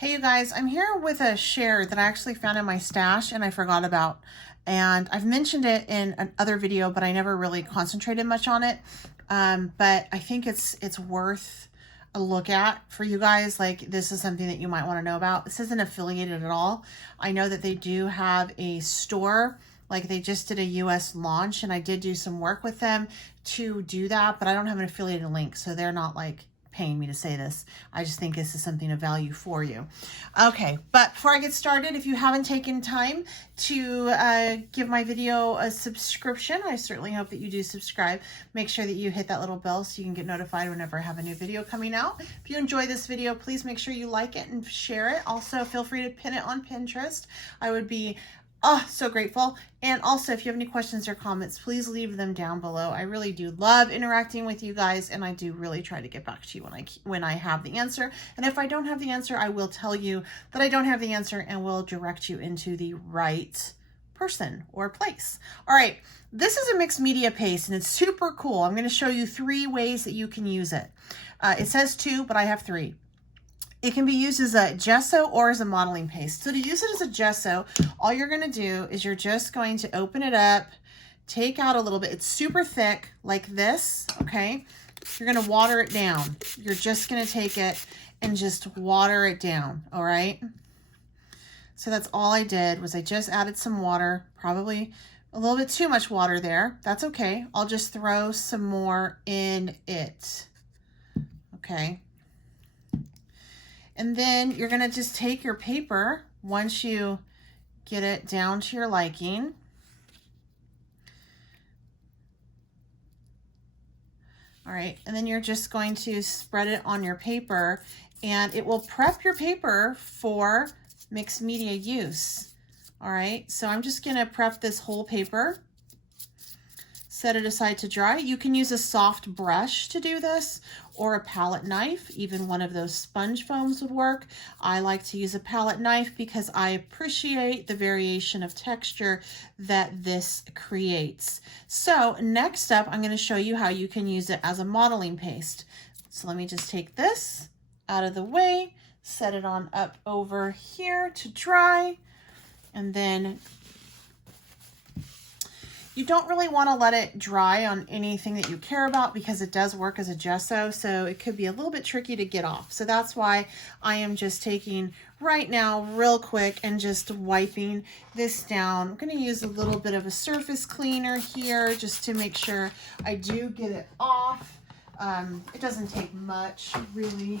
Hey you guys, I'm here with a share that I actually found in my stash and I forgot about. And I've mentioned it in another video, but I never really concentrated much on it. But I think it's worth a look at for you guys. Like, this is something that you might want to know about. This isn't affiliated at all. I know that they do have a store. Like, they just did a US launch and I did do some work with them to do that, but I don't have an affiliated link, so they're not like paying me to say this. I just think this is something of value for you. Okay, but before I get started, if you haven't taken time to give my video a subscription, I certainly hope that you do subscribe. Make sure that you hit that little bell so you can get notified whenever I have a new video coming out. If you enjoy this video, please make sure you like it and share it. Also, feel free to pin it on Pinterest. I would be so grateful. And also, if you have any questions or comments, please leave them down below. I really do love interacting with you guys, and I do really try to get back to you when I have the answer. And if I don't have the answer, I will tell you that I don't have the answer and will direct you into the right person or place. All right, this is a mixed media paste and it's super cool. I'm going to show you 3 ways that you can use it. It says 2, but I have 3. It can be used as a gesso or as a modeling paste. So to use it as a gesso, all you're going to do is you're just going to open it up, take out a little bit. It's super thick like this, okay? You're going to water it down. You're just going to take it and just water it down, all right? So that's all I did was I just added some water, probably a little bit too much water there. That's okay. I'll just throw some more in it, okay? And then you're going to just take your paper once you get it down to your liking. All right, and then you're just going to spread it on your paper and it will prep your paper for mixed media use. All right, so I'm just going to prep this whole paper. Set it aside to dry. You can use a soft brush to do this or a palette knife. Even one of those sponge foams would work. I like to use a palette knife because I appreciate the variation of texture that this creates. So next up, I'm going to show you how you can use it as a modeling paste. So let me just take this out of the way, set it on up over here to dry, and then you don't really want to let it dry on anything that you care about because it does work as a gesso, so it could be a little bit tricky to get off. So that's why I am just taking right now real quick and just wiping this down. I'm going to use a little bit of a surface cleaner here just to make sure I do get it off. It doesn't take much really.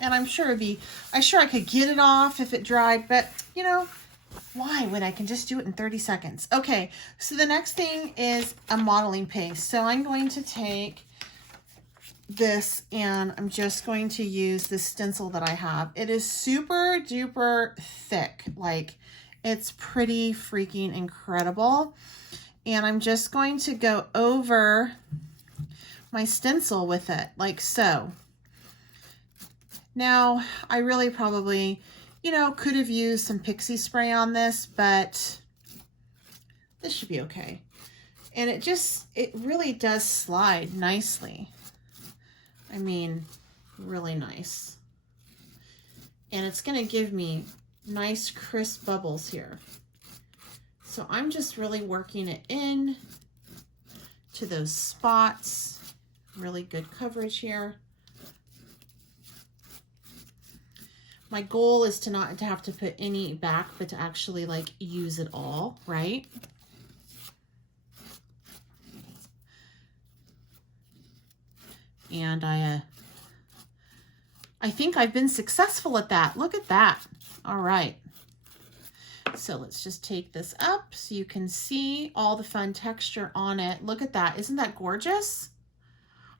And I'm sure I could get it off if it dried, but you know, why when I can just do it in 30 seconds? Okay, so the next thing is a modeling paste. So I'm going to take this and I'm just going to use the stencil that I have. It is super duper thick. Like, it's pretty freaking incredible. And I'm just going to go over my stencil with it like so. Now, I really probably, you know, could have used some pixie spray on this, but this should be okay. And it really does slide nicely. I mean, really nice. And it's going to give me nice crisp bubbles here. So I'm just really working it in to those spots. Really good coverage here. My goal is to not to have to put any back, but to actually like use it all, right? And I think I've been successful at that. Look at that. All right. So let's just take this up so you can see all the fun texture on it. Look at that. Isn't that gorgeous?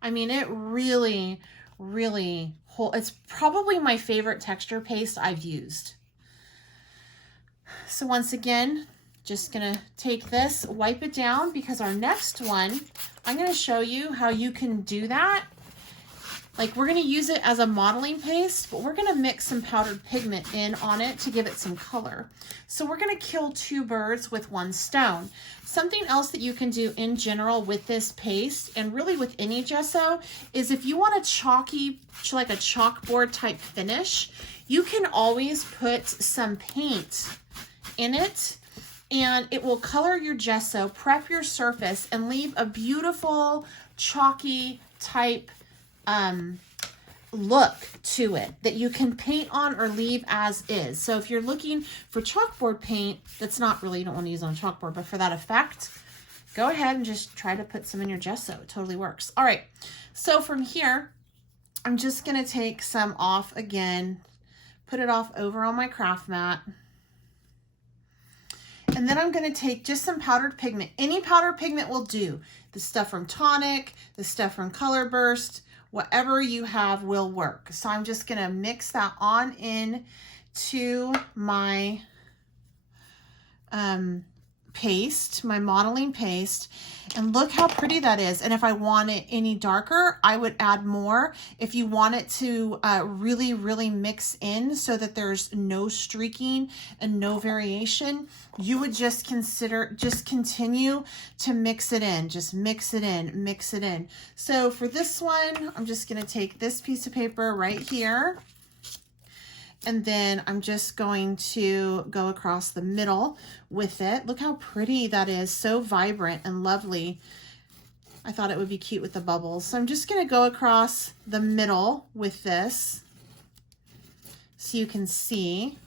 I mean, it really, really, it's probably my favorite texture paste I've used. So once again, just gonna take this, wipe it down, because our next one, I'm gonna show you how you can do that Like, we're going to use it as a modeling paste, but we're going to mix some powdered pigment in on it to give it some color. So we're going to kill two birds with one stone. Something else that you can do in general with this paste, and really with any gesso, is if you want a chalky, like a chalkboard type finish, you can always put some paint in it, and it will color your gesso, prep your surface, and leave a beautiful chalky type look to it that you can paint on or leave as is. So if you're looking for chalkboard paint, that's not really, you don't want to use on chalkboard, but for that effect, go ahead and just try to put some in your gesso. It totally works. All right, so from here, I'm just going to take some off again, put it off over on my craft mat. And then I'm going to take just some powdered pigment. Any powdered pigment will do. The stuff from Tonic, the stuff from Color Burst, whatever you have will work. So I'm just going to mix that on in to my paste, my modeling paste, and look how pretty that is. And if I want it any darker, I would add more. If you want it to really, really mix in so that there's no streaking and no variation, you would just continue to mix it in. Just mix it in, mix it in. So for this one, I'm just going to take this piece of paper right here. And then I'm just going to go across the middle with it. Look how pretty that is. So vibrant and lovely. I thought it would be cute with the bubbles. So I'm just going to go across the middle with this so you can see.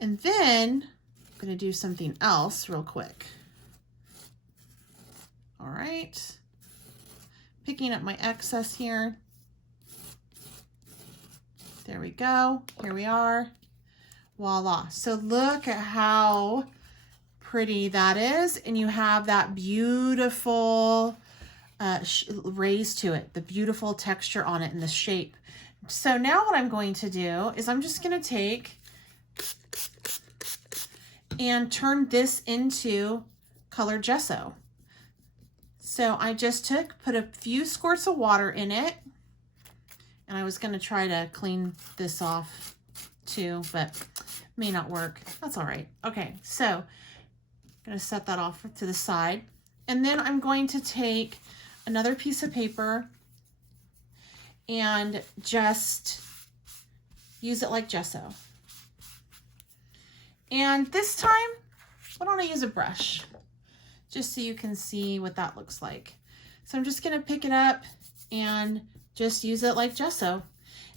And then I'm going to do something else real quick. All right. Picking up my excess here. There we go. Here we are. Voila. So look at how pretty that is. And you have that beautiful raise to it, the beautiful texture on it and the shape. So now what I'm going to do is I'm just going to take and turn this into colored gesso. So I just put a few squirts of water in it. And I was going to try to clean this off too, but may not work. That's all right. Okay, so I'm going to set that off to the side. And then I'm going to take another piece of paper and just use it like gesso. And this time, why don't I use a brush? Just so you can see what that looks like. So I'm just going to pick it up and just use it like gesso,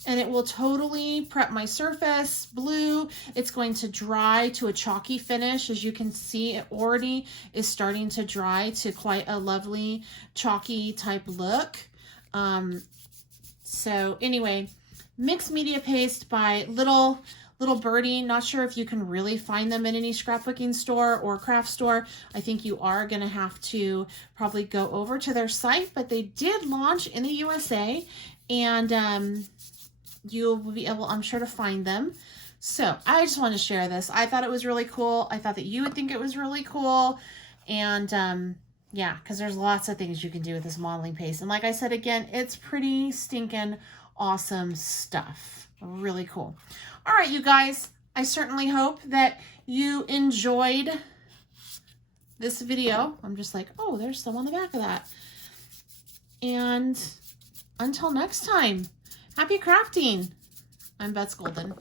and it will totally prep my surface blue. It's going to dry to a chalky finish. As you can see, it already is starting to dry to quite a lovely chalky type look. So anyway, mixed media paste by Little Birdie. Not sure if you can really find them in any scrapbooking store or craft store. I think you are going to have to probably go over to their site, but they did launch in the USA, and you'll be able, I'm sure, to find them. So I just want to share this. I thought it was really cool. I thought that you would think it was really cool. And yeah, because there's lots of things you can do with this modeling paste. And like I said, again, it's pretty stinking awesome stuff. Really cool. All right, you guys, I certainly hope that you enjoyed this video. I'm just like, oh, there's some on the back of that. And until next time, happy crafting. I'm Betsy Golden.